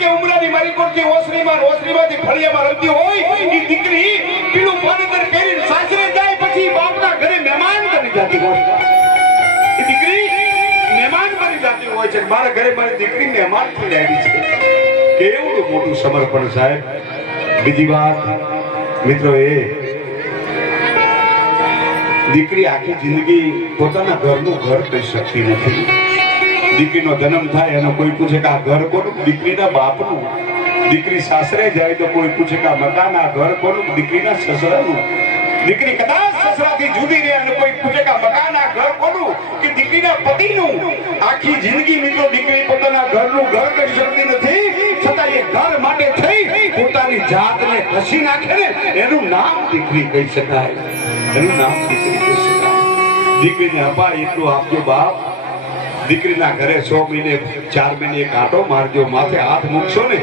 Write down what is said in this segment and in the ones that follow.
કે ઉમરાની મારી કોરથી ઓસરીમાં, ઓસરીમાંથી ફળિયામાં રમતી હોય એ દીકરી પીળું પાનગર કરીને સાસરે જાય, પછી બાપના ઘરે મહેમાન બની જતી હોય. એ દીકરી મહેમાન બની જતી હોય છે. મારા ઘરે મારી દીકરી મહેમાન થઈ આવી છે. કેવડું મોટું સમર્પણ સાહેબ. બીજી વાત, મિત્રો એ, દીકરી આખી જિંદગી પોતાના ઘરનું ઘર કહી શકતી નથી. દીકરીનો જન્મ થાય એનો કોઈ પૂછે કે આ ઘર કોનું? દીકરીના બાપનું. દીકરી સાસરે જાય તો કોઈ પૂછે કે આ મકાન, આ ઘર કોનું? દીકરીના સસરાનું. દીકરી કદાચ સસરાથી જુદી રહે અને કોઈ પૂછે કે મકાન, આ ઘર કોનું? કે દીકરીના પતિનું. આખી જિંદગી મિત્રો દીકરી પોતાના ઘરનું ઘર કહી શકતી નથી. છતાં એ ઘર માટે થઈ પોતાની જાતને ઘસી નાખે ને એનું નામ દીકરી કહી શકાય. એનું નામ દીકરી કહી શકાય. દીકરીને અપાય એટલું આપજો બાપ. દીકરીના ઘરે છ મહિને, ચાર મહિને એક આંટો મારજો, માથે હાથ મૂકશો ને,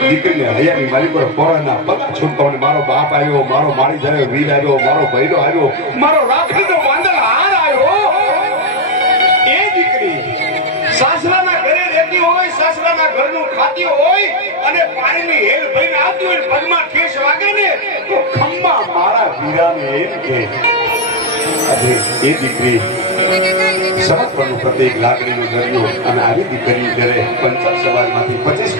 દીકરીને હૈયાની મારી પર પોરાના પગા છૂટતો ને મારો બાપ આવ્યો, મારો મારી ધરે વીર આવ્યો, મારો ભૈરો આવ્યો, મારો રાખડીનો વાંદળ હાર આવ્યો. એ દીકરી સાસરાના ઘરે રહેતી હોય, સાસરાના ઘરનું ખાતી હોય અને પાણીની હેલ ભરીને આવતી હોય પગમાં ઠેસ વાગે ને, તો ખંભા મારા વીરાને એમ કે એ દીકરી સમર્પણનું પ્રત્યેક લાગણીનો દરિયો અને આવી દીકરી ઘરે પંચાયત સમાજમાંથી પચીસ